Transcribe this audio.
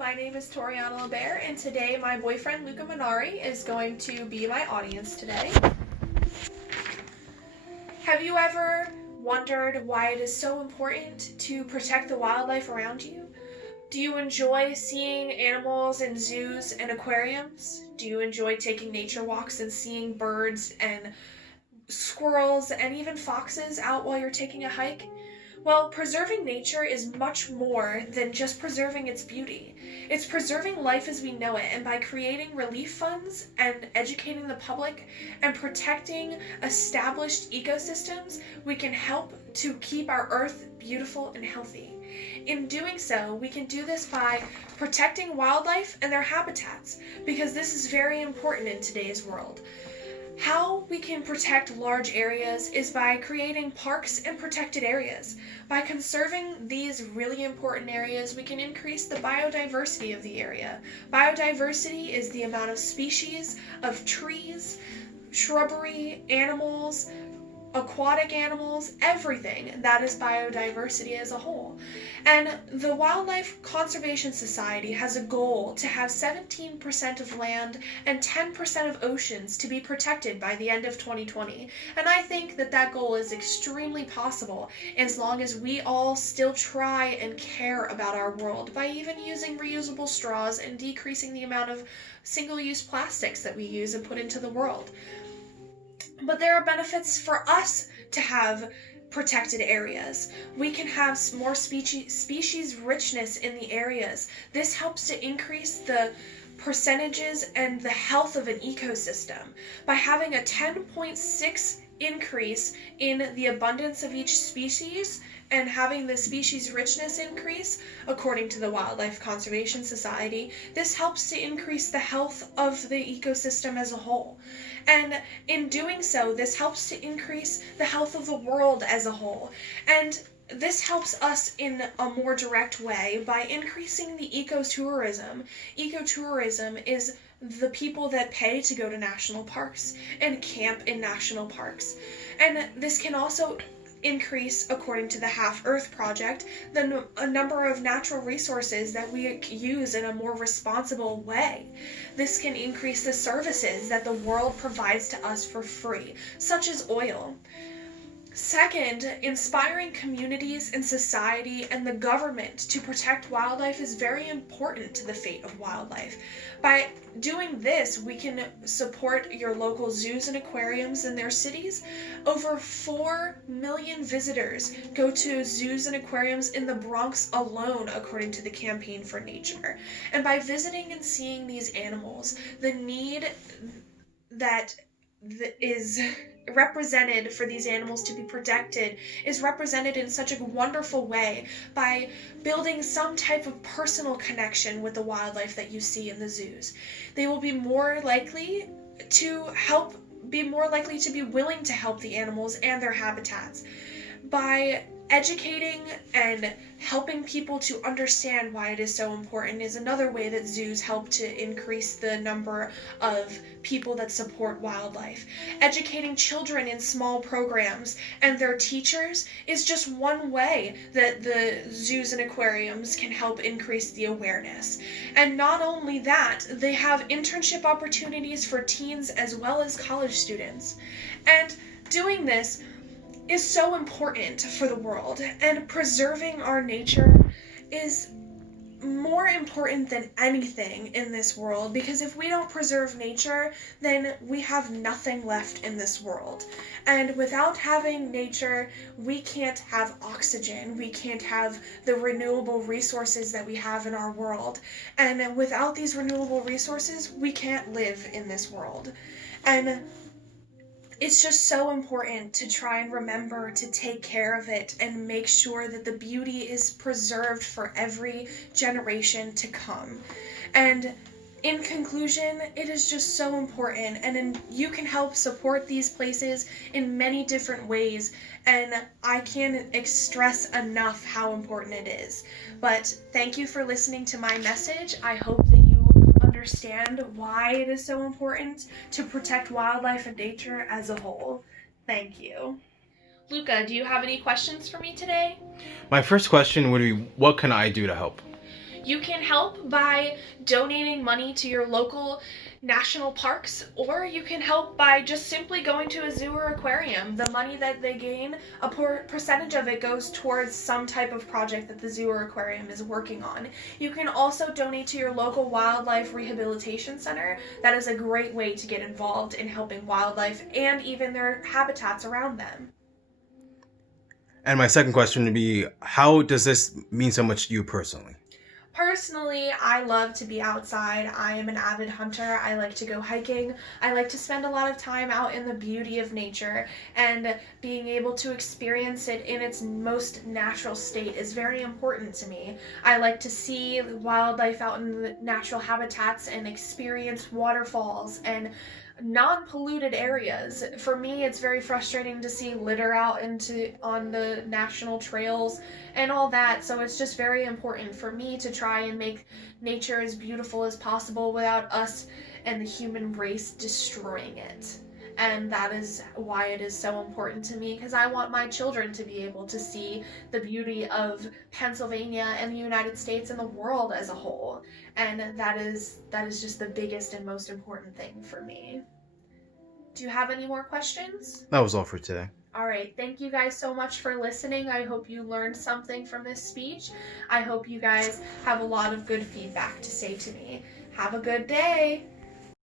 My name is Toriana LeBear, and today my boyfriend Luca Minari is going to be my audience today. Have you ever wondered why it is so important to protect the wildlife around you? Do you enjoy seeing animals in zoos and aquariums? Do you enjoy taking nature walks and seeing birds and squirrels and even foxes out while you're taking a hike? Well, preserving nature is much more than just preserving its beauty. It's preserving life as we know it, and by creating relief funds and educating the public and protecting established ecosystems, we can help to keep our Earth beautiful and healthy. In doing so, we can do this by protecting wildlife and their habitats, because this is very important in today's world. How we can protect large areas is by creating parks and protected areas. By conserving these really important areas, we can increase the biodiversity of the area. Biodiversity is the amount of species of trees, shrubbery, animals, aquatic animals, everything that is biodiversity as a whole. And the Wildlife Conservation Society has a goal to have 17% of land and 10% of oceans to be protected by the end of 2020. And I think that that goal is extremely possible as long as we all still try and care about our world by even using reusable straws and decreasing the amount of single-use plastics that we use and put into the world. But there are benefits for us to have protected areas. We can have more species richness in the areas. This helps to increase the percentages and the health of an ecosystem. By having a 10.6 increase in the abundance of each species and having the species richness increase, according to the Wildlife Conservation Society, this helps to increase the health of the ecosystem as a whole. And in doing so, this helps to increase the health of the world as a whole. And this helps us in a more direct way by increasing the ecotourism. Ecotourism is the people that pay to go to national parks and camp in national parks. And this can also increase, according to the Half Earth Project, the number of natural resources that we use in a more responsible way. This can increase the services that the world provides to us for free, such as oil. Second, inspiring communities and society and the government to protect wildlife is very important to the fate of wildlife. By doing this, we can support your local zoos and aquariums in their cities. Over 4 million visitors go to zoos and aquariums in the Bronx alone, according to the Campaign for Nature. And by visiting and seeing these animals, the need that is represented for these animals to be protected is represented in such a wonderful way by building some type of personal connection with the wildlife that you see in the zoos. They will be more likely to be willing to help the animals and their habitats. By educating and helping people to understand why it is so important is another way that zoos help to increase the number of people that support wildlife. Educating children in small programs and their teachers is just one way that the zoos and aquariums can help increase the awareness. And not only that, they have internship opportunities for teens as well as college students. And doing this is so important for the world, and preserving our nature is more important than anything in this world, because if we don't preserve nature, then we have nothing left in this world. And without having nature, we can't have oxygen, we can't have the renewable resources that we have in our world. And without these renewable resources, we can't live in this world. And it's just so important to try and remember to take care of it and make sure that the beauty is preserved for every generation to come. And in conclusion, it is just so important, and you can help support these places in many different ways, and I can't stress enough how important it is. But thank you for listening to my message. I hope that you understand why it is so important to protect wildlife and nature as a whole. Thank you. Luca, do you have any questions for me today? My first question would be, what can I do to help? You can help by donating money to your local national parks, or you can help by just simply going to a zoo or aquarium. The money that they gain, a percentage of it goes towards some type of project that the zoo or aquarium is working on. You can also donate to your local wildlife rehabilitation center. That is a great way to get involved in helping wildlife and even their habitats around them. And my second question would be, how does this mean so much to you personally? Personally, I love to be outside. I am an avid hunter. I like to go hiking. I like to spend a lot of time out in the beauty of nature, and being able to experience it in its most natural state is very important to me. I like to see wildlife out in the natural habitats and experience waterfalls and non-polluted areas. For me, it's very frustrating to see litter out on the national trails and all that, so it's just very important for me to try and make nature as beautiful as possible without us and the human race destroying it. And that is why it is so important to me, because I want my children to be able to see the beauty of Pennsylvania and the United States and the world as a whole. And that is just the biggest and most important thing for me. Do you have any more questions? That was all for today. All right, thank you guys so much for listening. I hope you learned something from this speech. I hope you guys have a lot of good feedback to say to me. Have a good day.